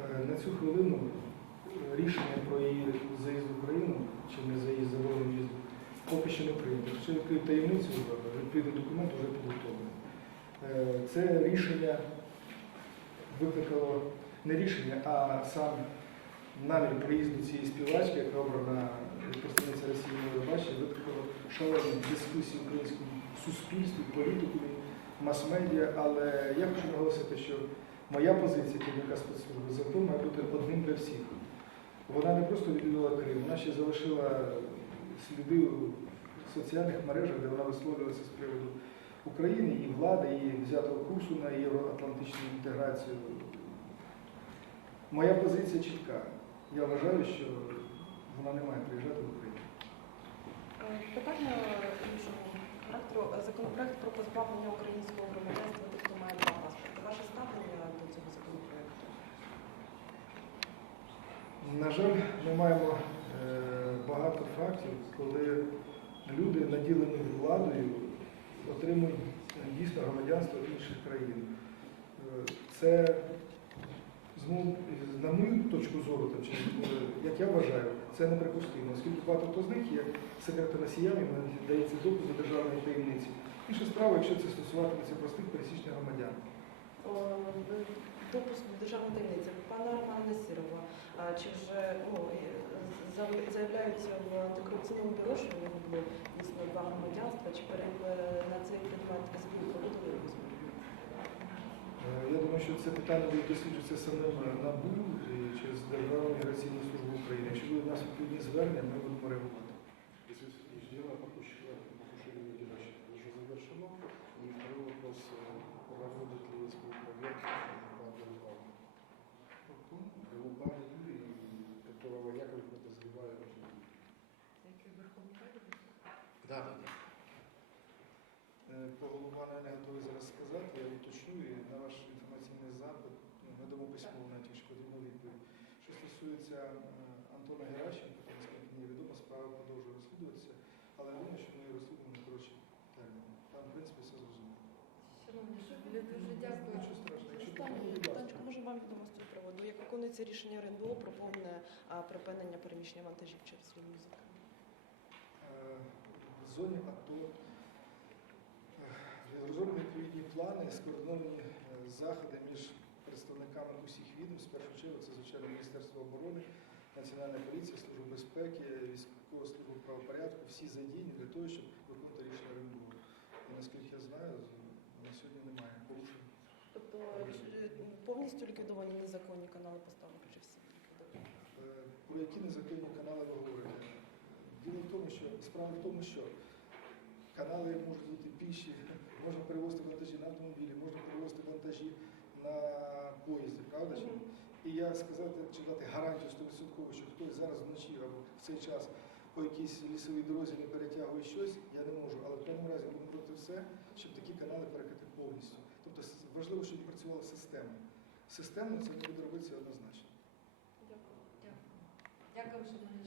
Е, На цю хвилину е, рішення про її заїзд в Україну чи не заїзд заборону в'їзду поки що не прийнято. Якщо відкрити таємницю, е, відповідний документ вже підготовлений. Це рішення викликало не рішення, а сам намір приїзду цієї співачки, яка обрана представниця Росії Євробачення, викликало шалені дискусії в українському суспільстві, політикумі, мас-медіа. Але я хочу наголосити, що моя позиція керівника спецслужби закон має бути одним для всіх. Вона не просто відвідала Крим, вона ще залишила сліди у соціальних мережах, де вона висловлювалася з приводу України і влади, і взятого курсу на євроатлантичну інтеграцію. Моя позиція чітка. Я вважаю, що вона не має приїжджати в Україну. Е, Питання іншого Законопроект про позбавлення українського громадянства тих, хто має два паспорти. Ваше ставлення до цього законопроекту? На жаль, ми маємо е, багато фактів, коли люди, наділені владою, отримують е, дійсно громадянство інших країн. Е, Це, на мою точку зору, як я вважаю, це неприпустимо, оскільки багато хто з них є секретарі росіянами, дається допуск до державної таємниці. Інша справа, якщо це стосуватиметься простих пересічних громадян. Е, Допуск до державної таємниці. Пане Романе Насірова, чи вже ну, е, заявляються в антикорупційному бюро, що у нього було дійсно два громадянства, чи е, на цей предмет СБУ проводили розмову? Я думаю, що це питання буде досліджуватися самим НАБУ і через Державну міграційну службу України. Якщо будуть у нас відповідні звернення, ми будемо реагувати. Вопрос, проводит ли СБУ проверку по Голубану? Голубану Юрий, которого якобы подозревают. Да, да, да. Е, По Голубану я не готовий зараз сказати, я уточню і на ваш інформаційний запит ну, ми дамо письмово на ті шкодівну відповідь. Що стосується е, Антона Геращенка, то наскільки мені відомо, справа продовжує розслідуватися, але думаю, що ми її розслідуємо на коротші Шановні жителі, дуже дякую. Питання, може вам відомо з цього приводу. Як виконується рішення РНБО про повне а, припинення переміщення вантажів через зокрема? Е, в зоні АТО е, розроблені відповідні плани, скоординовані е, заходи між представниками усіх відомств. В першу чергу це, звичайно, Міністерство оборони, Національна поліція, Служба безпеки, військова служба правопорядку, всі задіяні для того, щоб виконати рішення РНБО. І наскільки я знаю, на сьогодні немає порушень. Тобто е, повністю ліквідовані незаконні канали поставок чи всі ліквідовані? Е, Про які незаконні канали ви говорите? Діло в тому, що справа в тому, що канали можуть бути більші, можна перевозити вантажі на автомобілі, можна перевозити вантажі на поїзді, правда? ні? Мгм. І я сказати чи дати гарантію 100%, що хтось зараз вночі або в цей час по якійсь лісовій дорозі не перетягує щось, я не можу. Але в певному разі будемо робити все, щоб такі канали перекрити повністю. Тобто важливо, щоб працювала система. Системно це не буде робитися однозначно. Дякую. Дякую, шановні